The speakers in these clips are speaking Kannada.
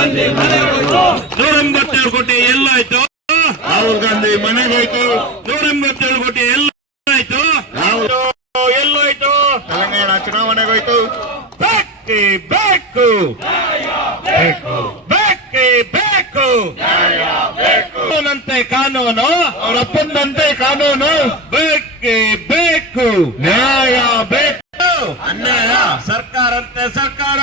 187 ಕೋಟಿ ಎಲ್ಲಾಯ್ತು? ರಾಹುಲ್ ಗಾಂಧಿ ಮನೆಗೋಯ್ತು. 187 ಕೋಟಿ ಎಲ್ಲಾಯ್ತು? ಎಲ್ಲೋಯ್ತು? ತೆಲಂಗಾಣ ಚುನಾವಣೆಗೋಯ್ತು. ಬೇಕೇ ಬೇಕು, ಬೇಕೇ ಬೇಕು. ಕಾನೂನಂತೆ ಕಾನೂನು, ಅವರಪ್ಪಂದಂತೆ ಕಾನೂನು. ಬೇಕೇ ಬೇಕು, ನ್ಯಾಯ ಬೇಕು. ಅನ್ಯಾಯ ಸರ್ಕಾರಂತೆ ಸರ್ಕಾರ,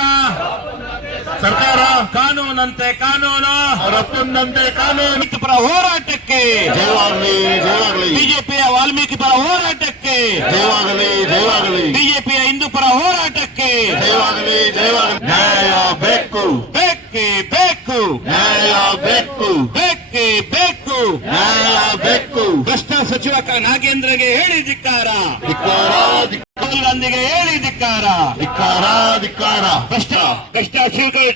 ಸರ್ಕಾರ ಕಾನೂನಂತೆ ಕಾನೂನು, ಅವರಪ್ಪಂದಂತೆ ಕಾನೂನು. ಪರ ಹೋರಾಟಕ್ಕೆ ಜಯವಾಗಲಿ, ಜಯವಾಗಲಿ. ಬಿಜೆಪಿಯ ವಾಲ್ಮೀಕಿ ಪರ ಹೋರಾಟಕ್ಕೆ ಜಯವಾಗಲಿ, ಜಯವಾಗಲಿ. ಬಿಜೆಪಿಯ ಹಿಂದೂ ಪರ ಹೋರಾಟಕ್ಕೆ ಜಯವಾಗಲಿ, ಜಯವಾಗಲಿ. ನ್ಯಾಯ ಬೇಕು, ಬೇಕೇ ಬೇಕು, ನ್ಯಾಯ ಬೇಕು, ಬೇಕೇ ಬೇಕು. ನ್ಯಾಯ ಬೇಕು. ಭ್ರಷ್ಟ ಸಚಿವ ನಾಗೇಂದ್ರಗೆ ಹೇಳಿ ಧಿಕ್ಕಾರ, ಧಿಕ್ಕಾರ, ರಾಹುಲ್ ಗಾಂಧಿಗೆ ಹೇಳಿ ಧಿಕ್ಕಾರ, ಧಿಕ್ಕಾರ, ಧಿಕ್ಕಾರ. ಭ್ರಷ್ಟ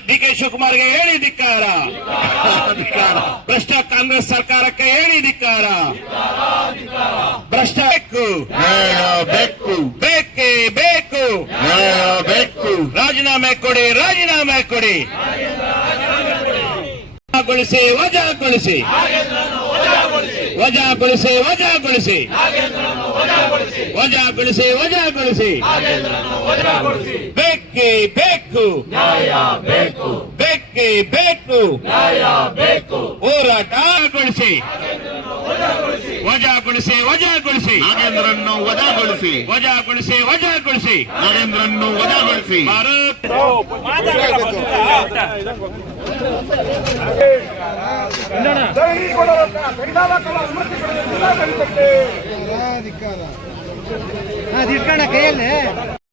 ಡಿಕೆ ಶಿವಕುಮಾರ್ಗೆ ಹೇಳಿ ಧಿಕ್ಕಾರ, ಭ್ರಷ್ಟ ಕಾಂಗ್ರೆಸ್ ಸರ್ಕಾರಕ್ಕೆ ಹೇಳಿ ಧಿಕ್ಕಾರ. ಭ್ರಷ್ಟ ಬೇಕು, ನ್ಯಾಯ ಬೇಕು, ಬೇಕೇ ಬೇಕು. ನ್ಯಾಯ ಬೇಕು. ರಾಜೀನಾಮೆ ಕೊಡಿ, ರಾಜೀನಾಮೆ ಕೊಡಿ. ವಜಾಗೊಳಿಸಿ, ವಜಾಗೊಳಿಸಿ, ವಜಾಗೊಳಿಸಿ, ವಜಾಗೊಳಿಸಿ, ವಜಾಗೊಳಿಸಿ, ವಜಾಗೊಳಿಸಿ. ಬೇಕೇ ಬೇಕು, ಬೇಕೇ ಬೇಕು. ಹೋರಾಟಗೊಳಿಸಿ, ವಜಾಗೊಳಿಸಿ, ವಜಾಗೊಳಿಸಿ. ನಾಗೇಂದ್ರನ್ನು ವಜಾಗೊಳಿಸಿ, ವಜಾಗೊಳಿಸಿ, ವಜಾಗೊಳಿಸಿ. ನಾಗೇಂದ್ರನ್ನು ವಜಾಗೊಳಿಸಿ. ಭಾರತ್ ಕೈಯಲ್ಲಿ